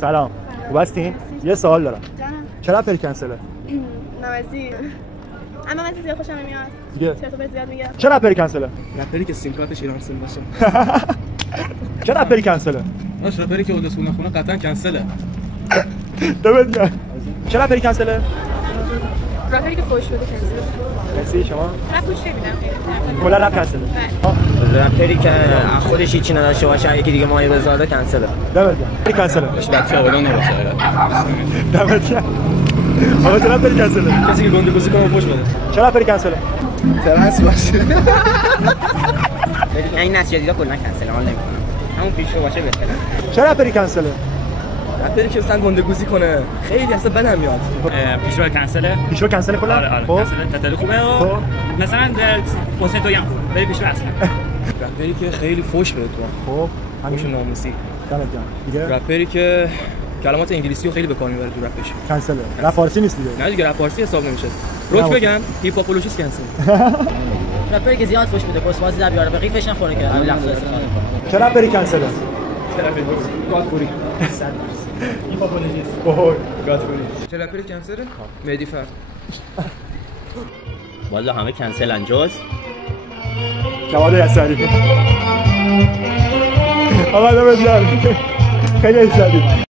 سلام. خوب هستین؟ یه سوال دارم. جانم. چرا رپری کنسله؟ نوازی. اما من زیاد خوشم نمیاد. دیگه چرا تو زیاد میگم؟ چرا رپری کنسله؟ رپری که سیم کارتش ایران سیم باشه. چرا رپری کنسله؟ باش رپری که اولد خونه قطعا کنسله. دمت گرم. چرا رپری کنسله؟ رپری که فوش بده کنسل. مرسی شما. رپ گوش نمیدم. کلا رپ کنسله. رپری که خودش هیچی نداشته باشه یکی دیگه مایه بذاره کنسله. دمت گرم. رپری کنسله. بچه اولان نباشه. دمت گرم. آقا چرا رپری کنسله؟ کسی که گنده گوزی کنه فوش بده. چرا رپری کنسله؟ ترنس باشه. این نتیجه دیگه کلا کنسله حال نمیکنم. همون پیشو باشه بهتره. چرا رپری کنسله؟ رپری که مثلا گنده گوزی کنه خیلی اصلا بدم میاد. پیشرو کنسله. پیشرو کنسله کلا؟ آره کنسله تتل خوبه و مثلا حسین تویی هم خوبه. ولی پیشرو اصلا. رپری که خیلی فوش بده تو. خب فوش ناموسی. دمت گرم. دیگه رپری که کلمات انگلیسی رو خیلی به کار میبره تو رپش. کنسله. رپ فارسی نیست دیگه. نه دیگه رپ فارسی حساب نمیشه. روک بگم هیپ هاپولوژیست کنسل. رپری که زیاد فوش میده کسبازی در بیاره به قیفش نخوره که همین لفظ استفاده کنه. چرا رپری کنسله؟ گادفوری. هیپ هاپولوژیست. اوه گادفوری. چرا رپری کنسل؟ مهدی فرد. والا همه کنسل انجاز. جواد یساری. آقا دمت گرم. خیلی شدید.